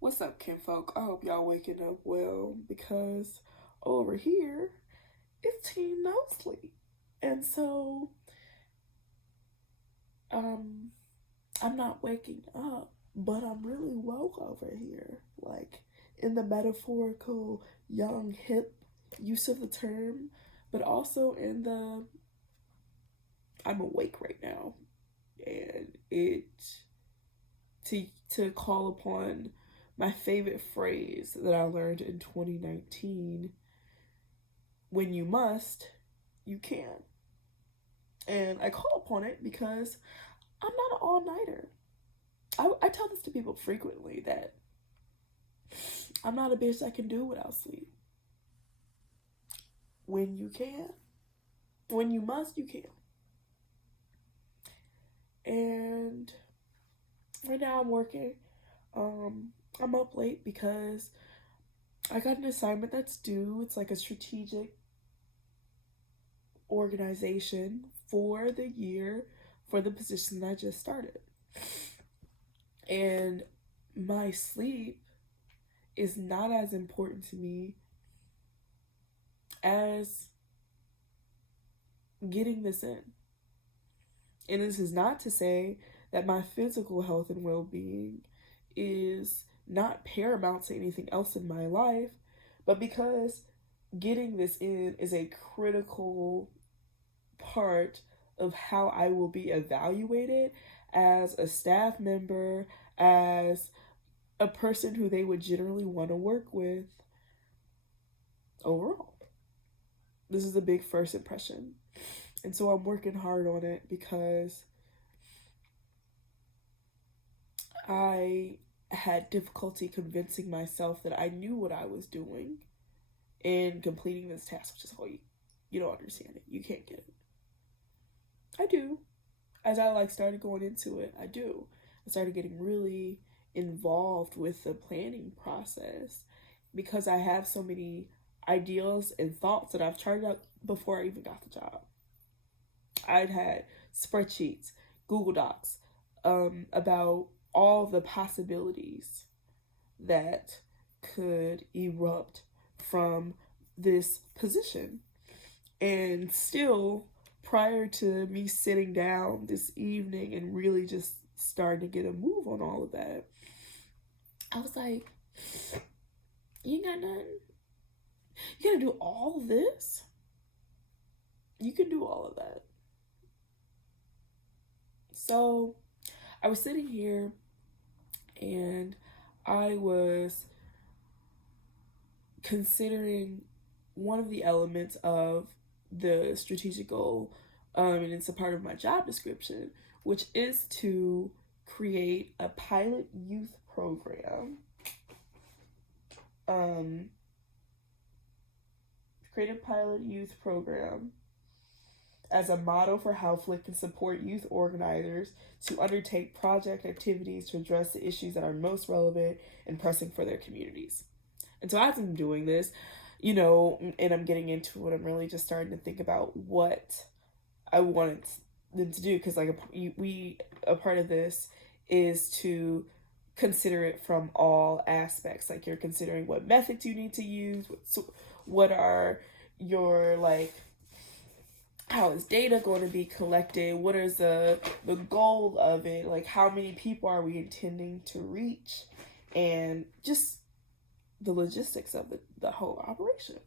What's up, kinfolk? I hope y'all waking up well because over here it's Team Nosely. And so, um, I'm not waking up, but I'm really woke over here. Like, in the metaphorical, young, hip use of the term, but also in the I'm awake right now. And it to call upon my favorite phrase that I learned in 2019: when you must, you can. And I call upon it because I'm not an all nighter. I tell this to people frequently that I'm not a bitch that can do without sleep. When you can, when you must, you can. And right now I'm working. I'm up late because I got an assignment that's due. It's like a strategic organization for the year for the position that I just started. And my sleep is not as important to me as getting this in. And this is not to say that my physical health and well-being is not paramount to anything else in my life, but because getting this in is a critical part of how I will be evaluated as a staff member, as a person who they would generally want to work with overall. This is a big first impression. And so I'm working hard on it because I had difficulty convincing myself that I knew what I was doing in completing this task, which is all you don't understand it. You can't get it. I do. As I started going into it, I do. I started getting really involved with the planning process because I have so many ideals and thoughts that I've charted out before I even got the job. I'd had spreadsheets, Google Docs, about all the possibilities that could erupt from this position. And still, prior to me sitting down this evening and really just starting to get a move on all of that, I was like, you ain't got nothing? You gotta do all of this? You can do all of that. So I was sitting here and I was considering one of the elements of the strategic goal, and it's a part of my job description, which is to create a pilot youth program. Create a pilot youth program as a model for how Flick can support youth organizers to undertake project activities to address the issues that are most relevant and pressing for their communities. And so as I'm doing this, and I'm getting into it, I'm really just starting to think about what I wanted them to do, because a part of this is to consider it from all aspects. Like, you're considering what methods you need to use, what are your how is data going to be collected? What is the goal of it? Like, how many people are we intending to reach? And just the logistics of the whole operation.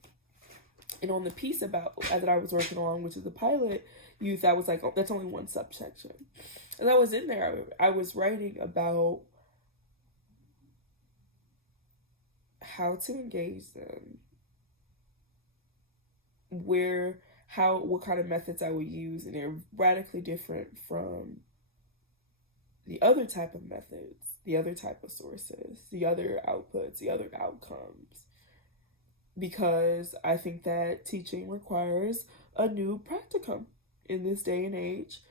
And on the piece about that I was working on, which is the pilot youth, I was like, oh, that's only one subsection. As I was in there, I was writing about how to engage them, what kind of methods I would use, and they're radically different from the other type of methods, the other type of sources, the other outputs, the other outcomes. Because I think that teaching requires a new practicum in this day and age.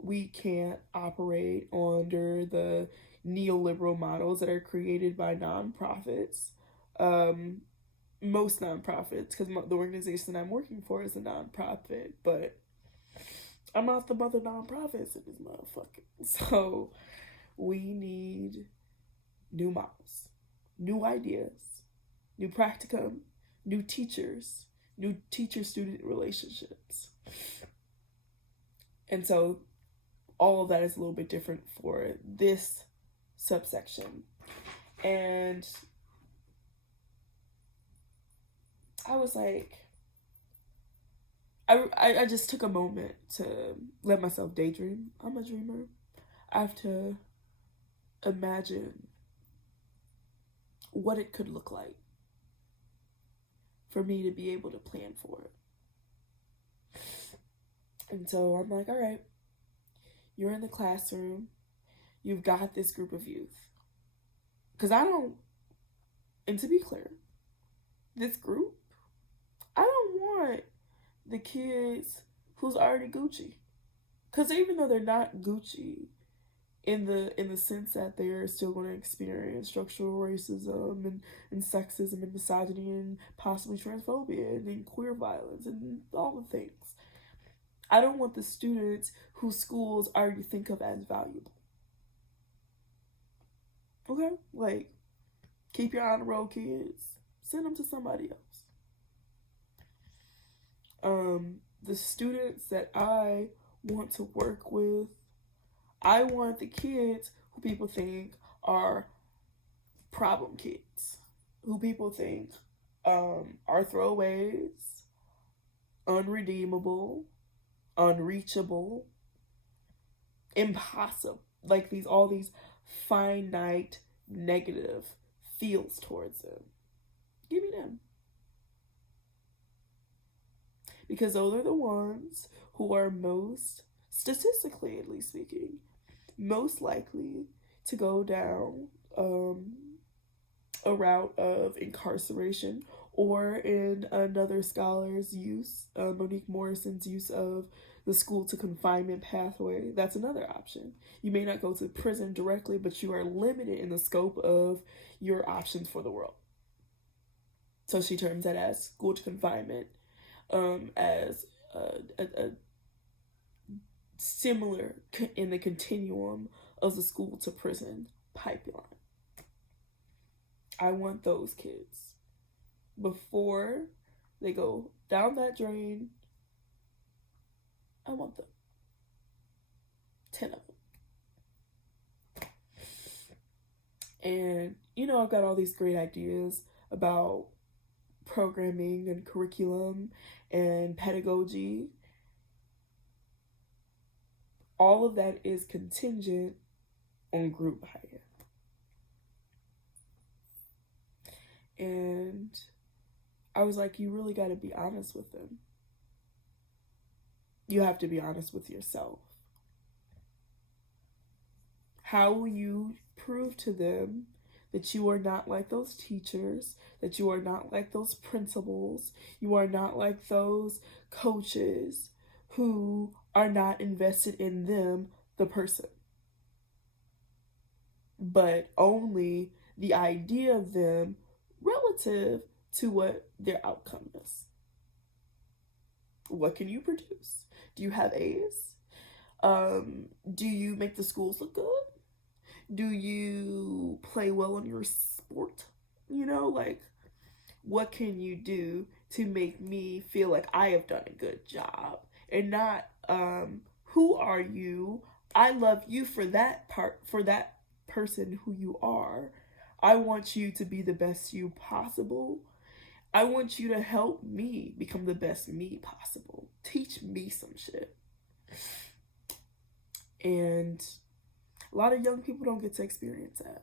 We can't operate under the neoliberal models that are created by nonprofits. Most nonprofits, because the organization I'm working for is a nonprofit, but I'm not the mother nonprofits in this motherfucker. So we need new models, new ideas, new practicum, new teachers, new teacher-student relationships. And so all of that is a little bit different for this subsection. And I was like, I just took a moment to let myself daydream. I'm a dreamer. I have to imagine what it could look like for me to be able to plan for it. And so I'm like, all right, you're in the classroom. You've got this group of youth. Because and to be clear, this group, I don't want the kids who's already Gucci. Because even though they're not Gucci in the sense that they're still going to experience structural racism and sexism and misogyny and possibly transphobia and queer violence and all the things, I don't want the students whose schools already think of as valuable. Okay? Like, keep your honor roll kids. Send them to somebody else. The students that I want to work with, I want the kids who people think are problem kids, who people think are throwaways, unredeemable, unreachable, impossible, like all these finite negative feels towards them. Give me them. Because those are the ones who are most, statistically at least speaking, most likely to go down a route of incarceration, or in another scholar's use, Monique Morrison's use of the school to confinement pathway. That's another option. You may not go to prison directly, but you are limited in the scope of your options for the world. So she terms that as school to confinement, as a similar in the continuum of the school to prison pipeline. I want those kids, before they go down that drain, I want them. 10 of them. And, I've got all these great ideas about programming and curriculum and pedagogy. All of that is contingent on group buy-in. And I was like, you really got to be honest with them. You have to be honest with yourself. How will you prove to them that you are not like those teachers, that you are not like those principals, you are not like those coaches who are not invested in them, the person, but only the idea of them relative to what their outcome is? What can you produce? Do you have A's? Do you make the schools look good? Do you play well in your sport? What can you do to make me feel like I have done a good job? And not, who are you? I love you for that person who you are. I want you to be the best you possible. I want you to help me become the best me possible. Teach me some shit. And a lot of young people don't get to experience that.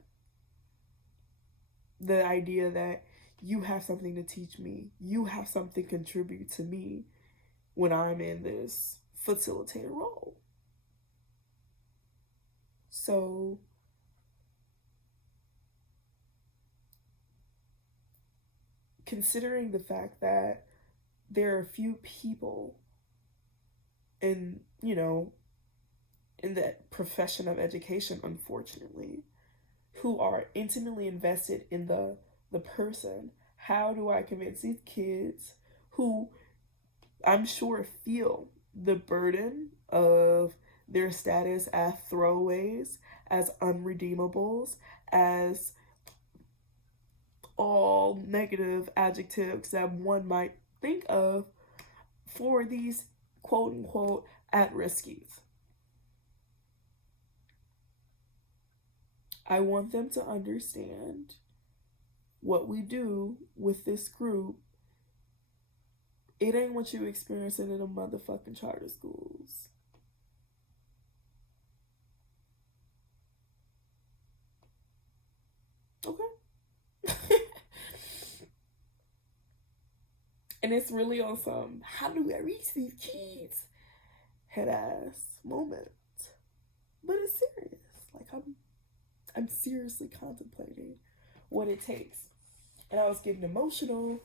The idea that you have something to teach me, you have something to contribute to me when I'm in this facilitator role. So considering the fact that there are a few people in that profession of education, unfortunately, who are intimately invested in the person, how do I convince these kids who I'm sure feel the burden of their status as throwaways, as unredeemables, as all negative adjectives that one might think of for these quote unquote at-risk youth. I want them to understand what we do with this group. It ain't what you experiencing in the motherfucking charter schools. Okay. And it's really on some how do I reach these kids head ass moment. But it's serious. Like I'm seriously contemplating what it takes. And I was getting emotional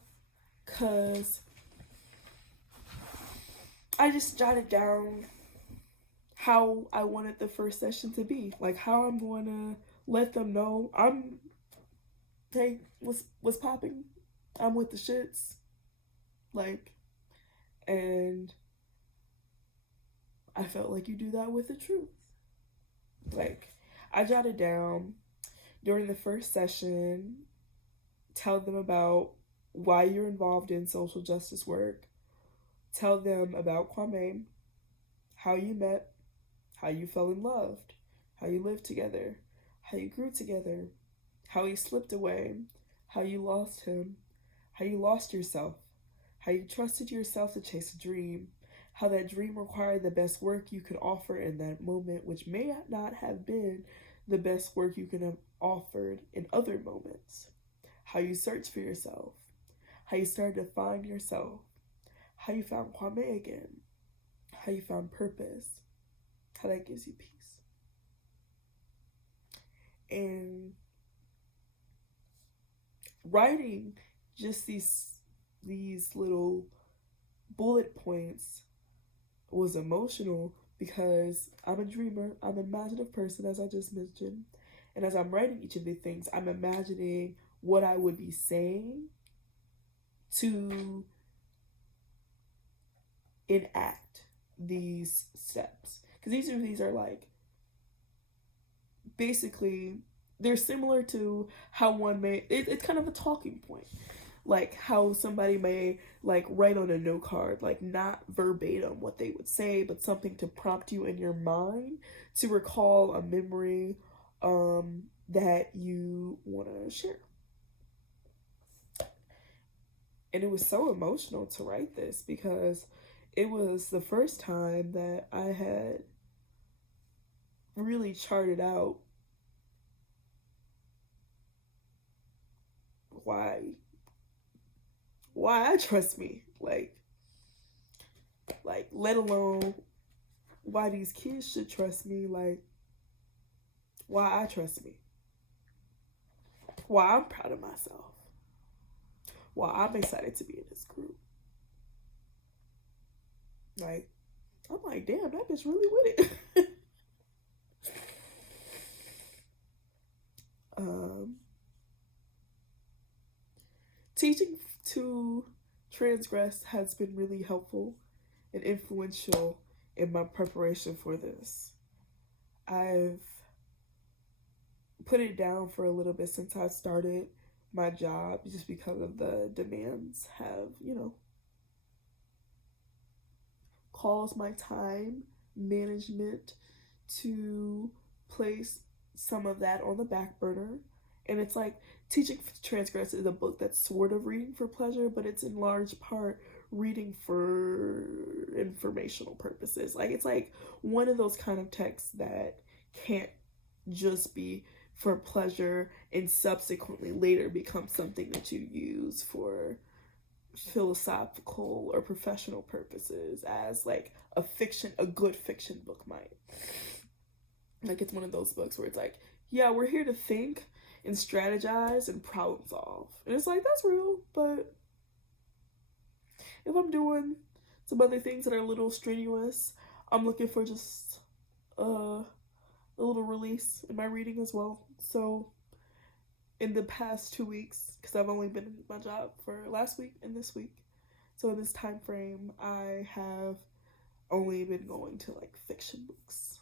because I just jotted down how I wanted the first session to be. Like how I'm going to let them know hey, what's popping? I'm with the shits. Like, and I felt like you do that with the truth. Like, I jotted down during the first session, tell them about why you're involved in social justice work, tell them about Kwame, how you met, how you fell in love, how you lived together, how you grew together, how he slipped away, how you lost him, how you lost yourself, how you trusted yourself to chase a dream, how that dream required the best work you could offer in that moment, which may not have been the best work you could have offered in other moments, how you searched for yourself, how you started to find yourself, how you found Kwame again, how you found purpose, how that gives you peace. And writing just these little bullet points was emotional because I'm a dreamer, I'm an imaginative person, as I just mentioned. And as I'm writing each of the things, I'm imagining what I would be saying to enact these steps. Because each of these are like, basically, they're similar to how one may, it's kind of a talking point. Like how somebody may like write on a note card, like not verbatim what they would say, but something to prompt you in your mind to recall a memory that you want to share. And it was so emotional to write this because it was the first time that I had really charted out why I trust me, like let alone why these kids should trust me, like why I trust me, why I'm proud of myself, why I'm excited to be in this group. Like, I'm like, damn, that bitch really with it. Teaching to transgress has been really helpful and influential in my preparation for this. I've put it down for a little bit since I started my job just because of the demands have, caused my time management to place some of that on the back burner. And it's like Teaching to Transgress is a book that's sort of reading for pleasure, but it's in large part reading for informational purposes. Like it's like one of those kind of texts that can't just be for pleasure and subsequently later become something that you use for philosophical or professional purposes as like a good fiction book might. Like it's one of those books where it's like, yeah, we're here to think and strategize and problem solve. And it's like, that's real, but if I'm doing some other things that are a little strenuous, I'm looking for just a little release in my reading as well. So in the past 2 weeks, because I've only been in my job for last week and this week, so in this time frame, I have only been going to like fiction books,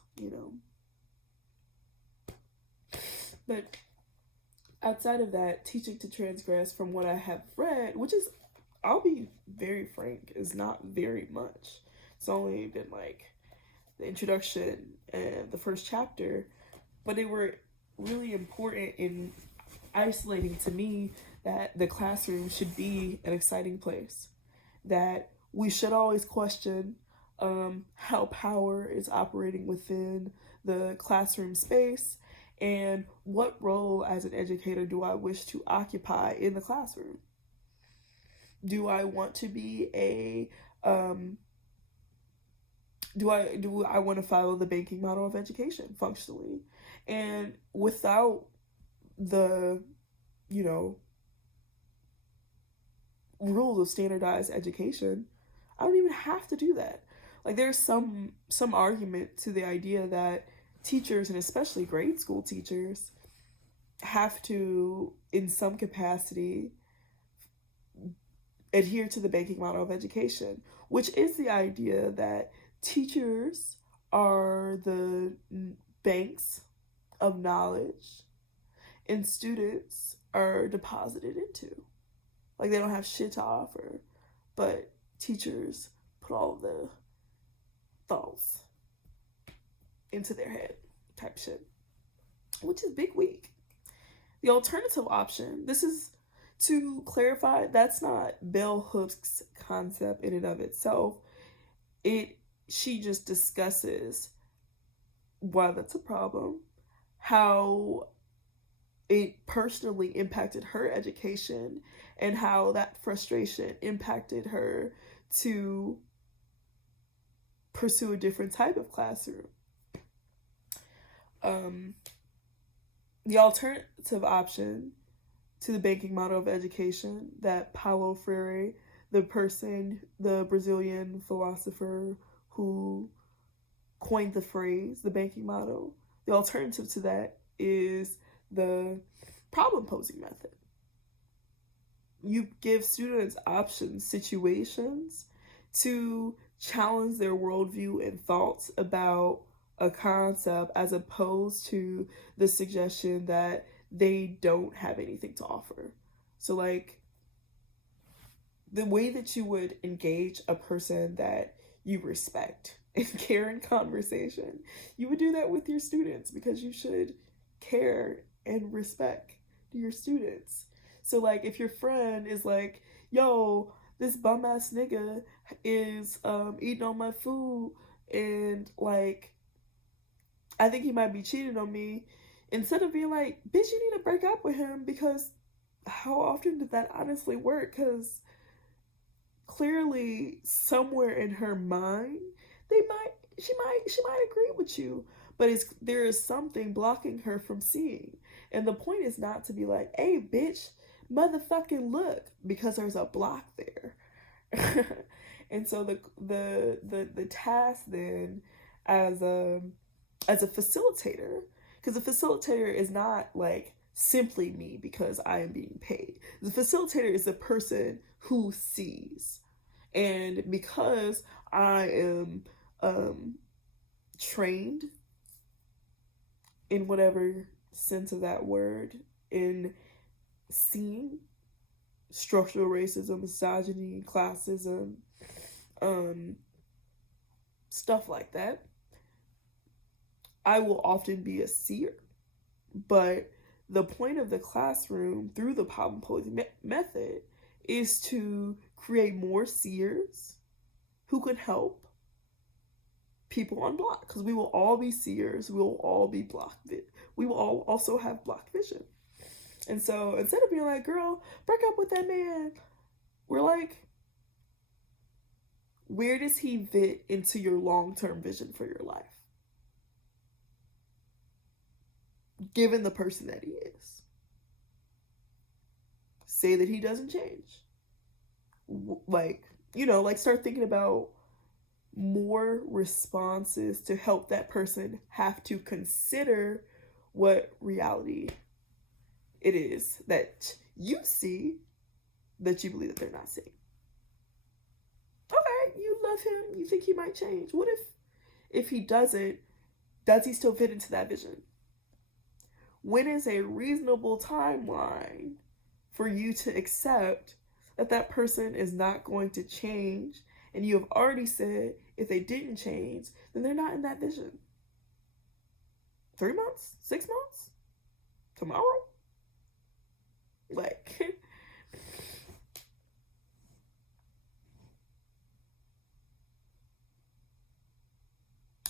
But Outside of that, teaching to transgress, from what I have read, which is, I'll be very frank, is not very much. It's only been like the introduction and the first chapter, but they were really important in isolating to me that the classroom should be an exciting place, that we should always question how power is operating within the classroom space, and what role as an educator do I wish to occupy in the classroom. Do I want to be a do I want to follow the banking model of education functionally? And without the, you know, rules of standardized education, I don't even have to do that. Like, there's some argument to the idea that teachers, and especially grade school teachers, have to, in some capacity, adhere to the banking model of education, which is the idea that teachers are the banks of knowledge and students are deposited into. Like, they don't have shit to offer, but teachers put all of the thoughts into their head type shit, which is big weak. The alternative option, this is to clarify, that's not Bell Hooks' concept in and of itself. She just discusses why that's a problem, how it personally impacted her education, and how that frustration impacted her to pursue a different type of classroom. The alternative option to the banking model of education that Paulo Freire, the Brazilian philosopher who coined the phrase, the banking model, the alternative to that is the problem posing method. You give students options, situations to challenge their worldview and thoughts about a concept, as opposed to the suggestion that they don't have anything to offer. So, like, the way that you would engage a person that you respect and care in conversation, you would do that with your students, because you should care and respect your students. So, like, if your friend is like, yo, this bum ass nigga is eating on my food, and like, I think he might be cheating on me, instead of being like, bitch, you need to break up with him, because how often did that honestly work? Because clearly somewhere in her mind, she might agree with you, but there is something blocking her from seeing. And the point is not to be like, hey bitch, motherfucking look, because there's a block there. And so the task then, as a facilitator, because the facilitator is not like simply me because I am being paid. The facilitator is the person who sees. And because I am trained, in whatever sense of that word, in seeing structural racism, misogyny, classism, stuff like that, I will often be a seer. But the point of the classroom, through the problem posing method, is to create more seers who can help people unblock, because we will all be seers, we will all be blocked, we will all also have blocked vision. And so instead of being like, girl, break up with that man, we're like, where does he fit into your long-term vision for your life, given the person that he is? Say that he doesn't change. Like, like, start thinking about more responses to help that person have to consider what reality it is that you see that you believe that they're not seeing. Okay, you love him, you think he might change. What if he doesn't, does he still fit into that vision? when is a reasonable timeline for you to accept that that person is not going to change, and you have already said if they didn't change, then they're not in that vision? 3 months? 6 months? Tomorrow? Like,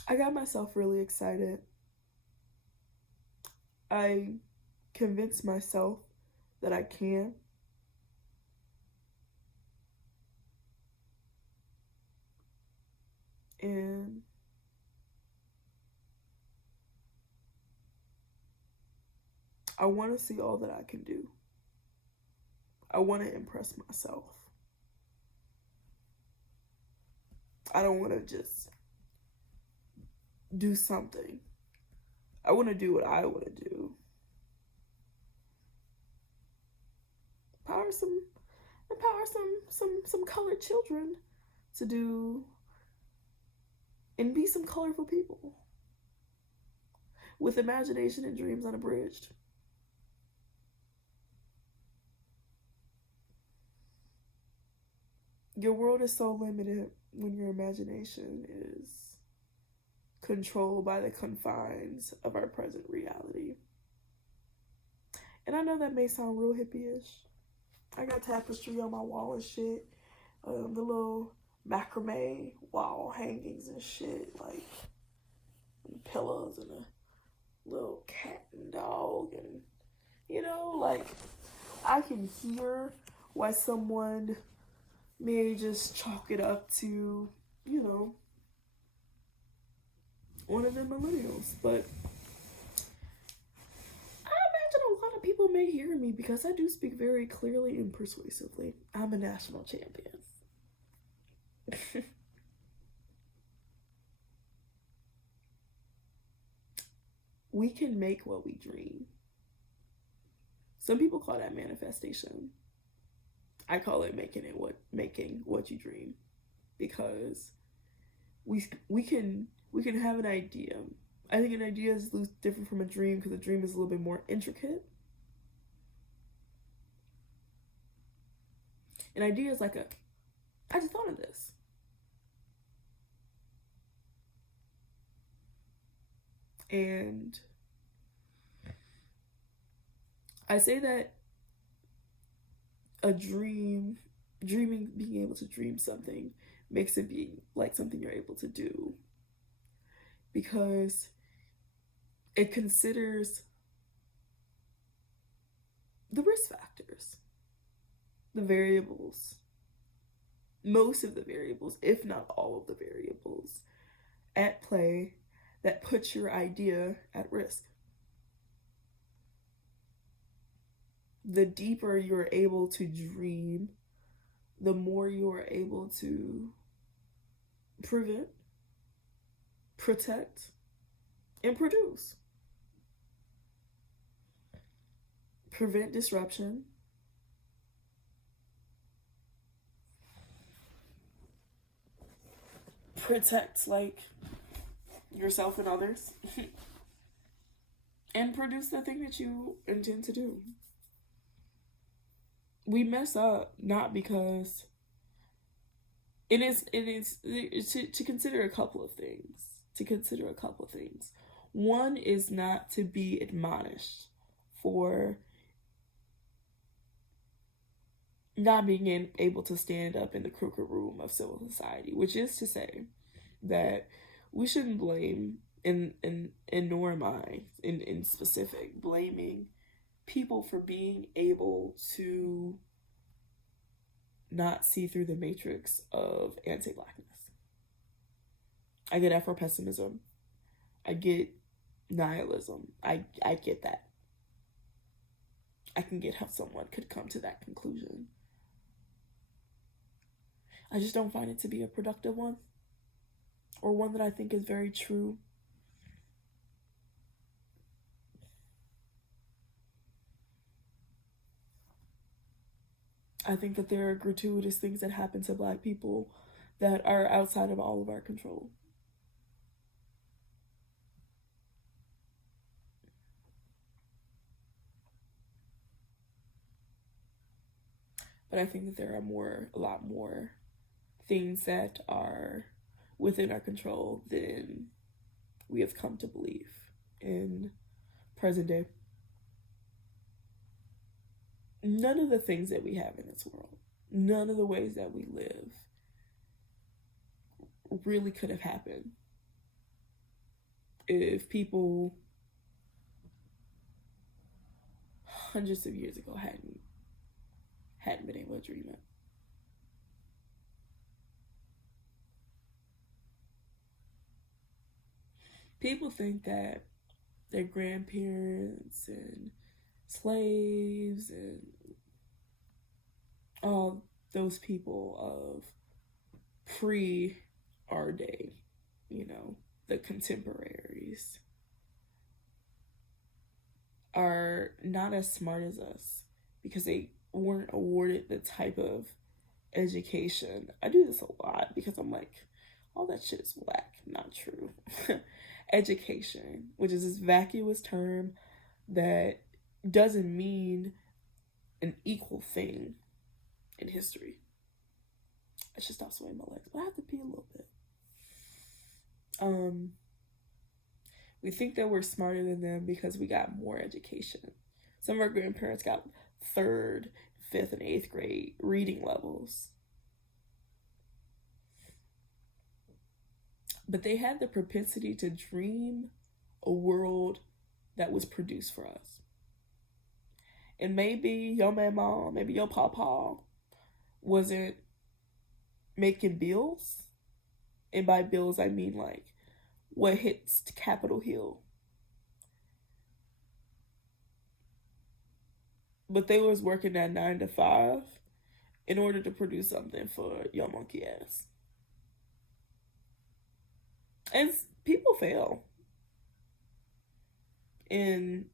I got myself really excited. I convinced myself that I can. And I want to see all that I can do. I want to impress myself. I don't want to just do something. I want to do what I want to do. Empower some colored children to do and be some colorful people with imagination and dreams unabridged. Your world is so limited when your imagination is controlled by the confines of our present reality. And I know that may sound real hippie-ish. I got tapestry on my wall and shit. The little macrame wall hangings and shit, like pillows and a little cat and dog, and you know, like, I can hear why someone may just chalk it up to, you know, one of the millennials. But I imagine a lot of people may hear me because I do speak very clearly and persuasively. I'm a national champion. We can make what we dream. Some people call that manifestation. I call it making what you dream, because we can have an idea. I think an idea is different from a dream, because a dream is a little bit more intricate. An idea is like I just thought of this. And I say that being able to dream something makes it be like something you're able to do, because it considers the risk factors, the variables, most of the variables, if not all of the variables at play that puts your idea at risk. The deeper you're able to dream, the more you're able to prevent, protect, and produce. Prevent disruption. Protect, like, yourself and others. And produce the thing that you intend to do. We mess up not because it is to consider a couple of things. One is not to be admonished for not being able to stand up in the crooked room of civil society, which is to say that we shouldn't blame, and nor am I in specific blaming people for being able to not see through the matrix of anti-Blackness. I get Afro-pessimism. I get nihilism. I get that. I can get how someone could come to that conclusion. I just don't find it to be a productive one, or one that I think is very true. I think that there are gratuitous things that happen to Black people that are outside of all of our control. But I think that there are a lot more things that are within our control than we have come to believe in present day. None of the things that we have in this world, none of the ways that we live really could have happened if people hundreds of years ago hadn't been able to dream it. People think that their grandparents and slaves and all those people of pre our day, you know, the contemporaries, are not as smart as us because they weren't awarded the type of education. I do this a lot because I'm like, all that shit is whack. Not true. Education, which is this vacuous term that doesn't mean an equal thing in history. I should stop swaying my legs, but I have to pee a little bit. We think that we're smarter than them because we got more education. Some of our grandparents got 3rd, 5th, and 8th grade reading levels. But they had the propensity to dream a world that was produced for us. And maybe your mama, maybe your papa wasn't making bills. And by bills, I mean like what hits Capitol Hill. But they was working that 9 to 5 in order to produce something for your monkey ass. And people fail in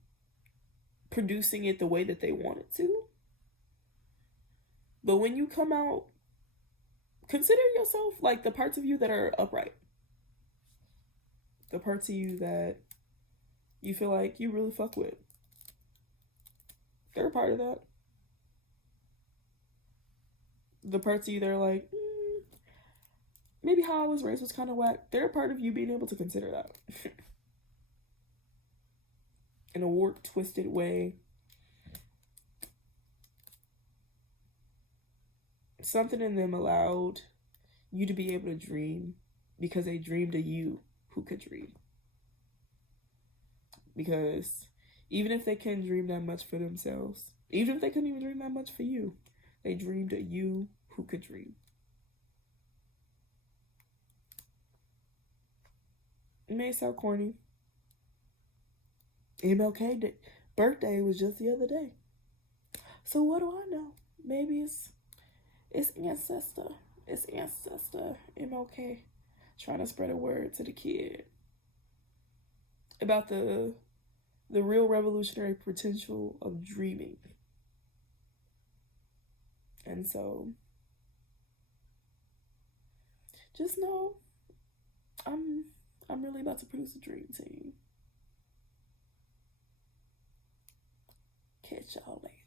producing it the way that they want it to. But when you come out, consider yourself like the parts of you that are upright. The parts of you that you feel like you really fuck with. They're a part of that. The parts of you that are like, maybe how I was raised was kind of whack. They're a part of you being able to consider that. In a warped, twisted way. Something in them allowed you to be able to dream because they dreamed of you who could dream. Because even if they couldn't dream that much for themselves, even if they couldn't even dream that much for you, they dreamed of you who could dream. It may sound corny. MLK birthday was just the other day. So what do I know? Maybe it's ancestor. It's ancestor MLK trying to spread a word to the kid about the real revolutionary potential of dreaming. And so just know I'm really about to produce a dream team. Catch y'all later.